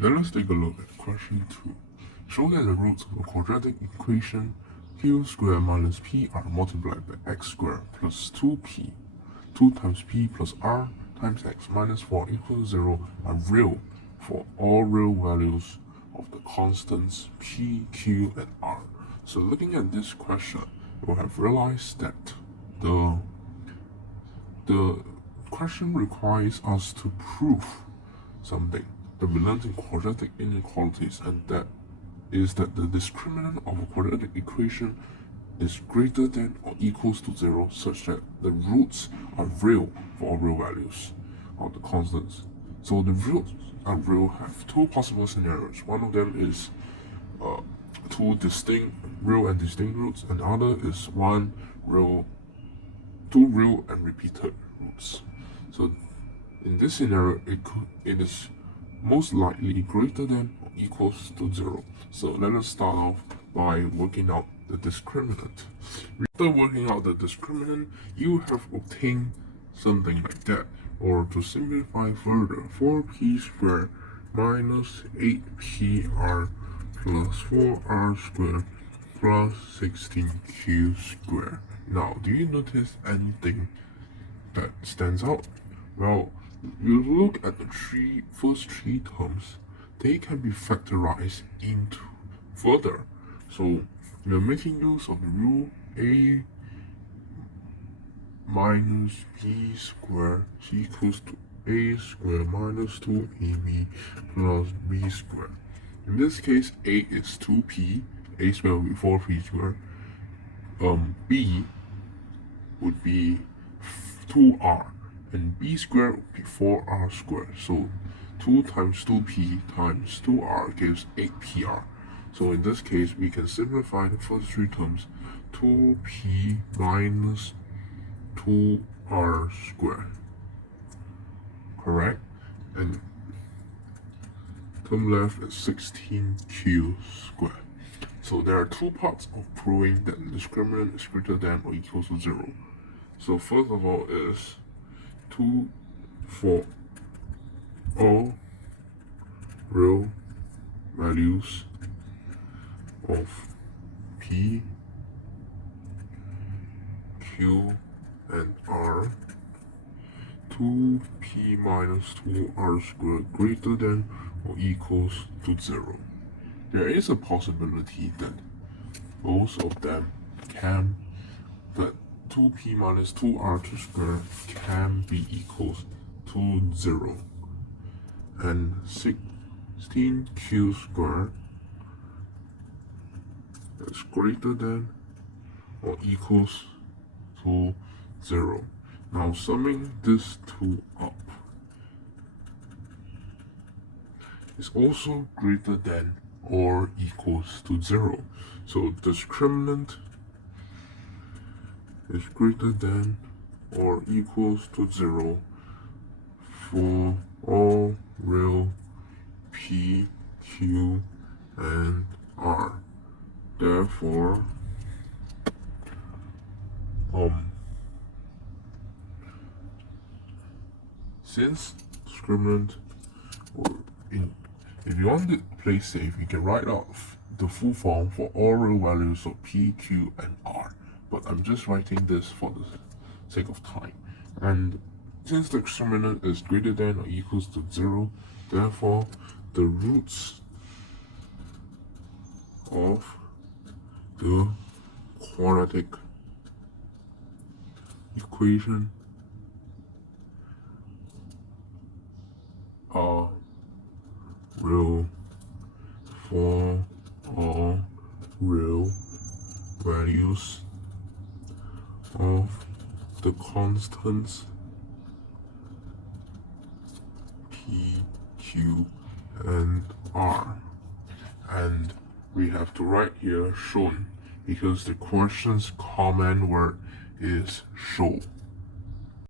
Let us take a look at question 2. Show that the roots of a quadratic equation q squared minus p are multiplied by x squared plus 2p. 2 times p plus r times x minus 4 equals 0 are real for all real values of the constants p, q, and r. So looking at this question, you have realized that the question requires us to prove something that we learned in quadratic inequalities, and that is that the discriminant of a quadratic equation is greater than or equals to 0, such that the roots are real for all real values of the constants. So the roots are real have two possible scenarios. One of them is two distinct real and distinct roots, and the other is two real and repeated roots. So in this scenario, it is most likely greater than or equals to 0. So let us start off by working out the discriminant. After working out the discriminant, you have obtained something like that. Or to simplify further, 4p squared minus 8pr plus 4r squared plus 16q squared. Now, do you notice anything that stands out? Well, you look at the first three terms, they can be factorized into further. So you're making use of the rule a minus b squared equals to a squared minus 2ab plus b squared. In this case, a is 2p, a squared will be 4p squared. B would be 2r, and b squared would be 4r squared. So 2 times 2p times 2r gives 8pr. So in this case, we can simplify the first three terms. 2p minus 2r squared. Correct? And term left is 16q squared. So there are two parts of proving that the discriminant is greater than or equals to 0. So first of all is 2 for all real values of p, q, and r, 2p minus 2r squared greater than or equals to 0. There is a possibility that both of them can, that 2p minus 2r squared can be equals to 0, and 16q squared is greater than or equals to 0. Now summing these two up is also greater than or equals to 0. So discriminant is greater than or equals to 0 for all real p, q, and r. Therefore, since discriminant, if you want to play safe, you can write out the full form for all real values of p, q, and r. But I'm just writing this for the sake of time. And since the discriminant is greater than or equals to 0, therefore the roots of the quadratic equation are real for all real values of the constants p, q, and r. And we have to write here shown, because the question's common word is show.